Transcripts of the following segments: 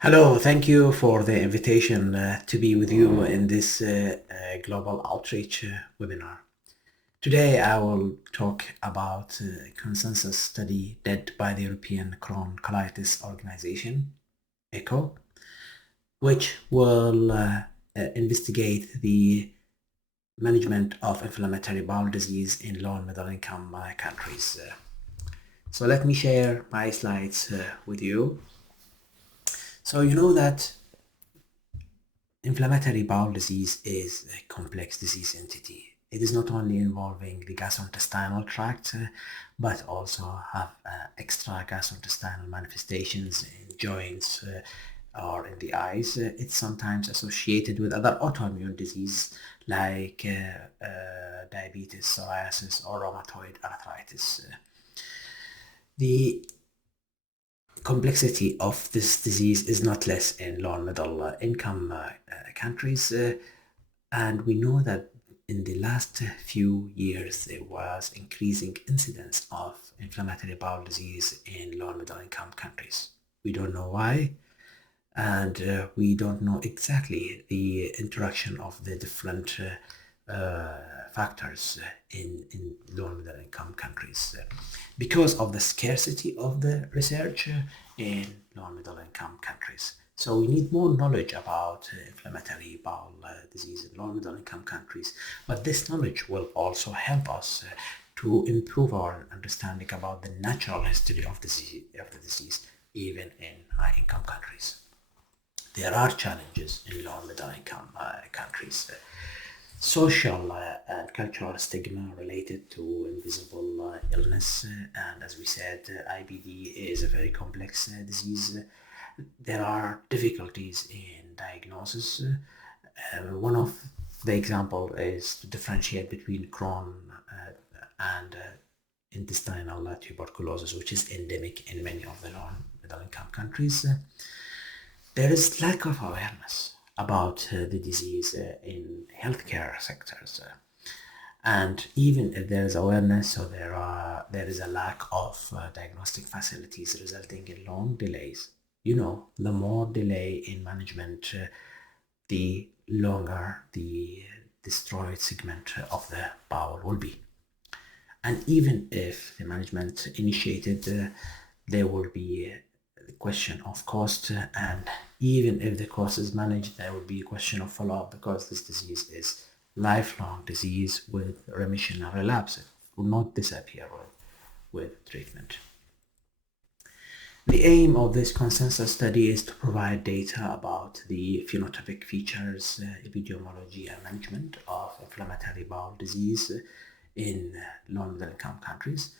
Hello, thank you for the invitation to be with you in this global outreach webinar. Today I will talk about a consensus study led by the European Crohn Colitis Organisation, ECCO, which will investigate the management of inflammatory bowel disease in low and middle income countries. So let me share my slides with you. So you know that inflammatory bowel disease is a complex disease entity. It is not only involving the gastrointestinal tract, but also have extra gastrointestinal manifestations in joints or in the eyes. It's sometimes associated with other autoimmune diseases like diabetes, psoriasis, or rheumatoid arthritis. The complexity of this disease is not less in low and middle income countries, and we know that in the last few years there was increasing incidence of inflammatory bowel disease in low and middle income countries. We don't know why, and we don't know exactly the interaction of the different factors in low and middle income countries because of the scarcity of the research in low and middle income countries. So we need more knowledge about inflammatory bowel disease in low and middle income countries, but this knowledge will also help us to improve our understanding about the natural history of the disease even in high income countries. There are challenges in low and middle income countries. Social and cultural stigma related to invisible illness, and as we said, IBD is a very complex disease. There are difficulties in diagnosis. One of the example is to differentiate between Crohn and intestinal tuberculosis, which is endemic in many of the low and middle income countries. There is lack of awareness about the disease in healthcare sectors. And even if there is awareness, so there is a lack of diagnostic facilities resulting in long delays. You know, the more delay in management, the longer the destroyed segment of the bowel will be. And even if the management initiated, there will be a question of cost, and even if the cost is managed, there will be a question of follow-up because this disease is lifelong disease with remission and relapse. It will not disappear with treatment. The aim of this consensus study is to provide data about the phenotypic features, epidemiology, and management of inflammatory bowel disease in low and middle income countries,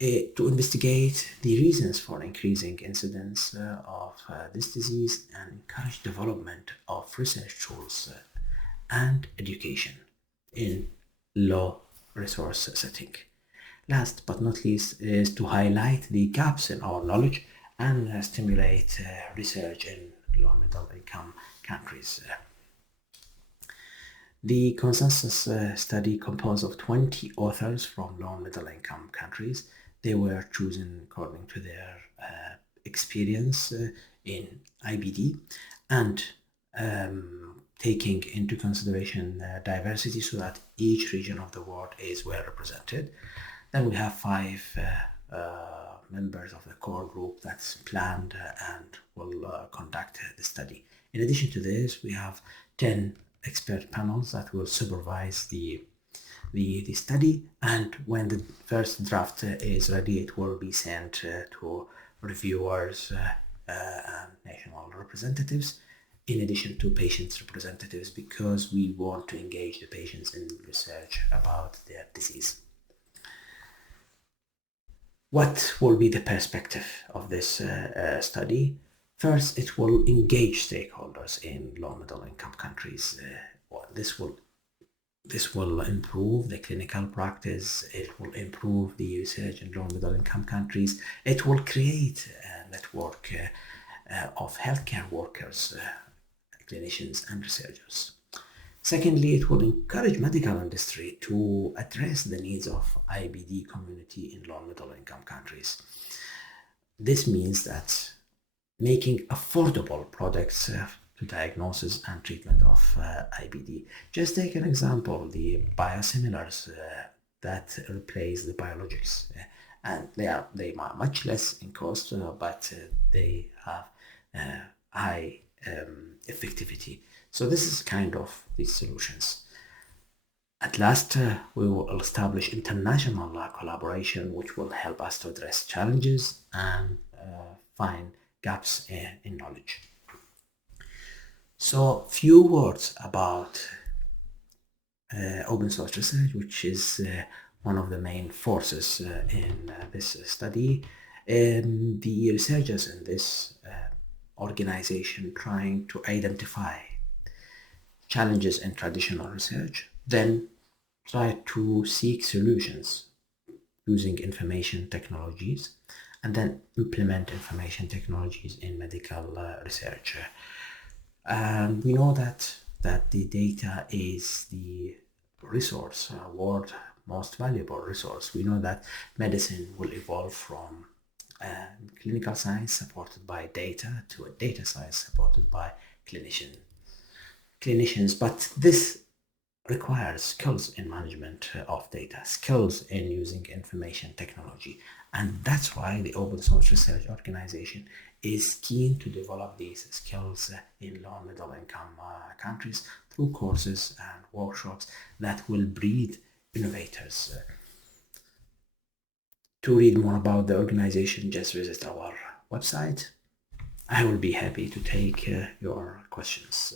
to investigate the reasons for increasing incidence of this disease and encourage development of research tools and education in low resource setting. Last but not least is to highlight the gaps in our knowledge and stimulate research in low and middle income countries. The consensus study composed of 20 authors from low and middle income countries. They were chosen according to their experience in IBD and taking into consideration diversity so that each region of the world is well represented. Then we have 5 members of the core group that's planned and will conduct the study. In addition to this, we have 10 expert panels that will supervise the study, and when the first draft is ready, it will be sent to reviewers and national representatives, in addition to patients' representatives, because we want to engage the patients in research about their disease. What will be the perspective of this study? First, it will engage stakeholders in low and middle income countries. This will improve the clinical practice. It will improve the research in low and middle income countries. It will create a network of healthcare workers, clinicians, and researchers. Secondly, it will encourage medical industry to address the needs of IBD community in low and middle income countries. This means that making affordable products to diagnosis and treatment of IBD. Just take an example, the biosimilars that replace the biologics. And they are much less in cost, but they have high effectivity. So this is kind of these solutions. At last, we will establish international collaboration, which will help us to address challenges and find gaps in knowledge. So, few words about open source research, which is one of the main forces in this study. The researchers in this organization trying to identify challenges in traditional research, then try to seek solutions using information technologies, and then implement information technologies in medical research. And we know that the data is the resource, world most valuable resource. We know that medicine will evolve from clinical science supported by data to a data science supported by clinicians, but this requires skills in management of data, skills in using information technology. And that's why the Open Source Research Organization is keen to develop these skills in low and middle income countries through courses and workshops that will breed innovators. To read more about the organization, just visit our website. I will be happy to take your questions.